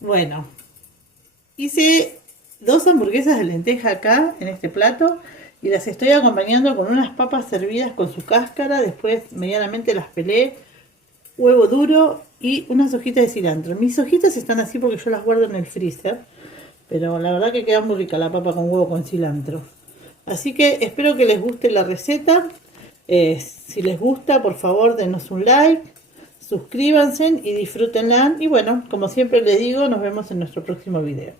Bueno, hice dos hamburguesas de lenteja acá en este plato y las estoy acompañando con unas papas servidas con su cáscara. Después medianamente las pelé, huevo duro y unas hojitas de cilantro. Mis hojitas están así porque yo las guardo en el freezer, pero la verdad que queda muy rica la papa con huevo con cilantro. Así que espero que les guste la receta. Si les gusta, por favor, denos un like, suscríbanse y disfrútenla. Y bueno, como siempre les digo, nos vemos en nuestro próximo video.